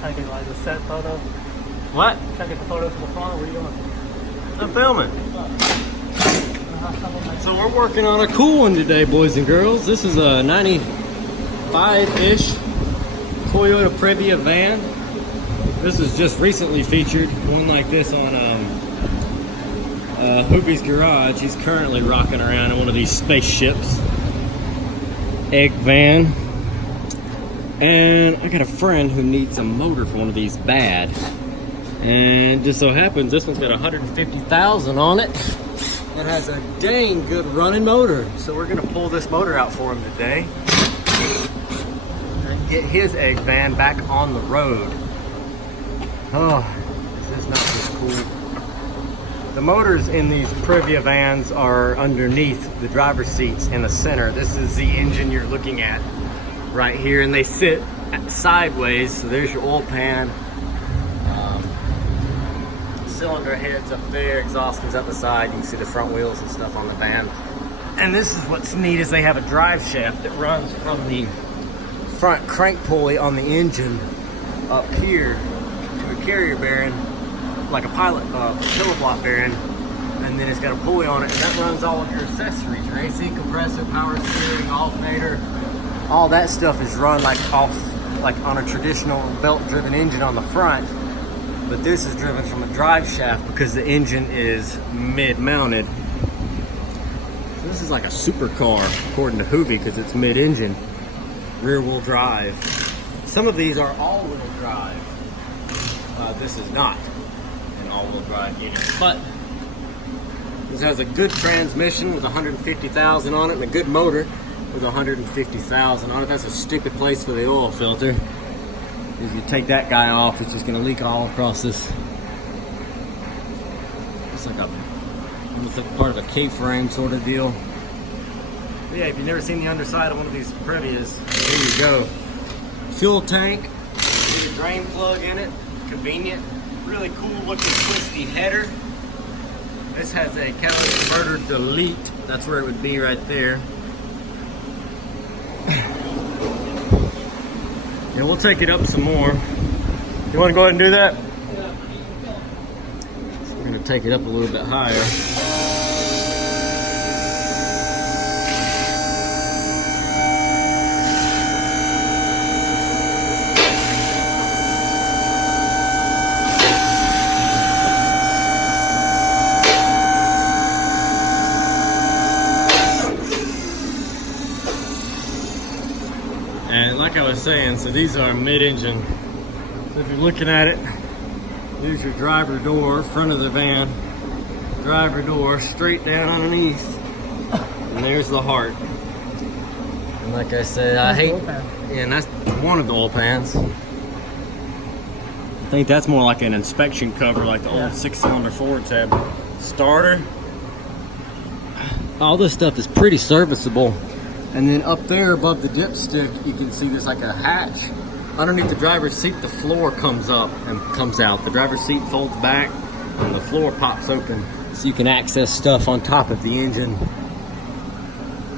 Trying to get like a set photo. What? Trying to get the photo for the front. Where are you going? I'm filming. So we're working on a cool one today, boys and girls. This is a 95-ish Toyota Previa van. This is just recently featured. One like this on Hoopy's garage. He's currently rocking around in one of these spaceships. Egg van. And I got a friend who needs a motor for one of these bad. And just so happens this one's got 150,000 on it. It has a dang good running motor. So we're gonna pull this motor out for him today and get his egg van back on the road. Oh, this is not just cool. The motors in these Previa vans are underneath the driver's seats in the center. This is the engine you're looking at right here, and they sit sideways. So there's your oil pan. Cylinder heads up there, exhaust comes out the side. You can see the front wheels and stuff on the van. And this is what's neat is they have a drive shaft that runs from the front crank pulley on the engine up here to a carrier bearing, like a pilot kiloblock bearing, and then it's got a pulley on it, and that runs all of your accessories, your AC compressor, power steering, alternator. All that stuff is run like on a traditional belt-driven engine on the front. But this is driven from a drive shaft because the engine is mid-mounted. So this is like a supercar, according to Hoovy, because it's mid-engine, rear-wheel drive. Some of these are all-wheel drive. This is not an all-wheel drive unit, but this has a good transmission with 150,000 on it and a good motor with 150,000 on it. That's a stupid place for the oil filter. If you take that guy off, it's just going to leak all across this. It's like almost like part of a K-frame sort of deal. But yeah, if you've never seen the underside of one of these Previas, there you go. Fuel tank, there's a drain plug in it, convenient. Really cool looking twisty header. This has a catalytic converter delete. That's where it would be right there. Yeah, we'll take it up some more. You want to go ahead and do that? Yeah. So we're going to take it up a little bit higher. And like I was saying, so these are mid-engine. So if you're looking at it, there's your driver door, front of the van, driver door, straight down underneath, and there's the heart. And like I said, I hate, yeah, and that's one of the oil pans. I think that's more like an inspection cover, like the old 6-cylinder Fords have. Starter. All this stuff is pretty serviceable. And then up there above the dipstick, you can see there's like a hatch. Underneath the driver's seat, the floor comes up and comes out. The driver's seat folds back and the floor pops open. So you can access stuff on top of the engine.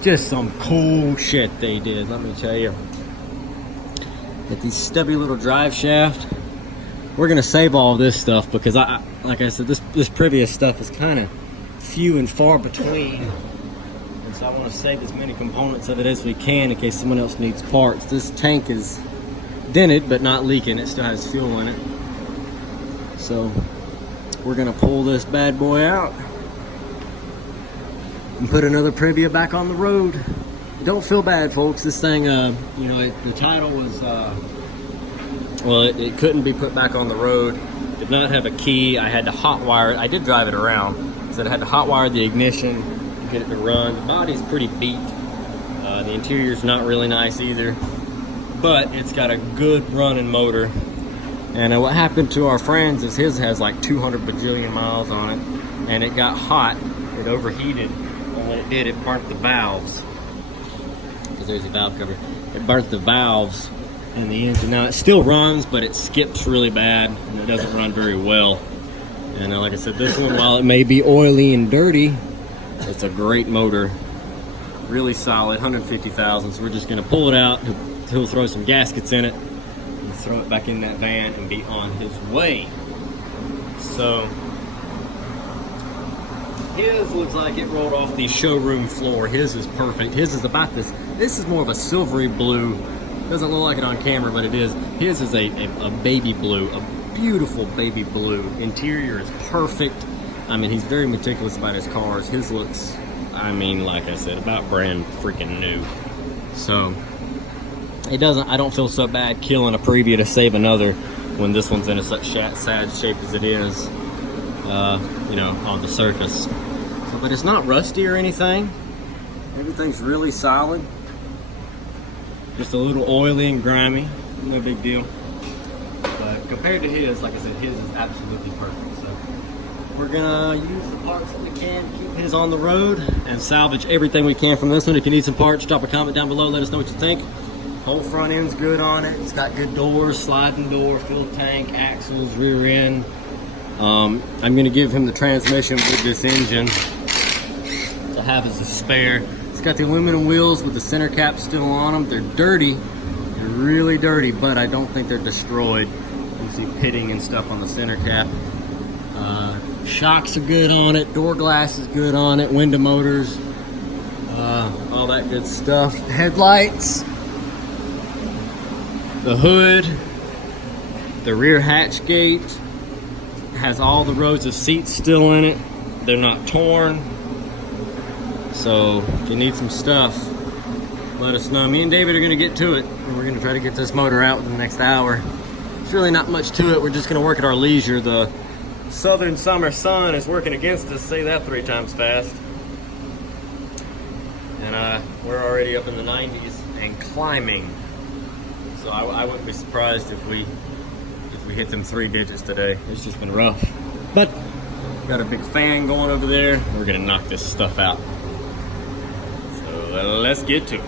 Just some cool shit they did, let me tell you. With these stubby little drive shaft. We're gonna save all this stuff because like I said, this previous stuff is kind of few and far between. So I want to save as many components of it as we can in case someone else needs parts. This tank is dented but not leaking. It still has fuel in it. So we're going to pull this bad boy out and put another Previa back on the road. Don't feel bad, folks. This thing, you know, the title was, well, it couldn't be put back on the road. Did not have a key. I had to hot wire it. I did drive it around. So I had to hot wire the ignition, get it to run. The body's pretty beat. The interior's not really nice either, but it's got a good running motor. And what happened to our friends is his has like 200 bajillion miles on it, and it got hot. It overheated, and when it did, it burnt the valves. Because there's a valve cover. It burnt the valves in the engine. Now it still runs, but it skips really bad, and it doesn't run very well. And like I said, this one, while it may be oily and dirty, it's a great motor, really solid, 150,000. So we're just gonna pull it out. He'll throw some gaskets in it and throw it back in that van and be on his way. So his looks like it rolled off the showroom floor. His is perfect. His is about this. This is more of a silvery blue. Doesn't look like it on camera, but it is. His is a baby blue, a beautiful baby blue. Interior is perfect. I mean, he's very meticulous about his cars. His looks, I mean, like I said, about brand freaking new. So it doesn't. I don't feel so bad killing a Previa to save another when this one's in such sad shape as it is. You know, on the surface. So, but it's not rusty or anything. Everything's really solid. Just a little oily and grimy. No big deal. But compared to his, like I said, his is absolutely perfect. So we're gonna use the parts that we can to keep his on the road and salvage everything we can from this one. If you need some parts, drop a comment down below. Let us know what you think. Whole front end's good on it. It's got good doors, sliding door, fuel tank, axles, rear end. I'm going to give him the transmission with this engine to have as a spare. It's got the aluminum wheels with the center cap still on them. They're dirty. They're really dirty, but I don't think they're destroyed. You see pitting and stuff on the center cap. Shocks are good on it. Door glass is good on it. Window motors. All that good stuff. Headlights. The hood. The rear hatch gate. Has all the rows of seats still in it. They're not torn. So if you need some stuff, let us know. Me and David are gonna get to it, and we're gonna try to get this motor out in the next hour. There's really not much to it. We're just gonna work at our leisure. The southern summer sun is working against us. Say that 3 times fast. And we're already up in the 90s and climbing. So I wouldn't be surprised if we hit them 3 digits today. It's just been rough. But got a big fan going over there. We're gonna knock this stuff out. So let's get to it.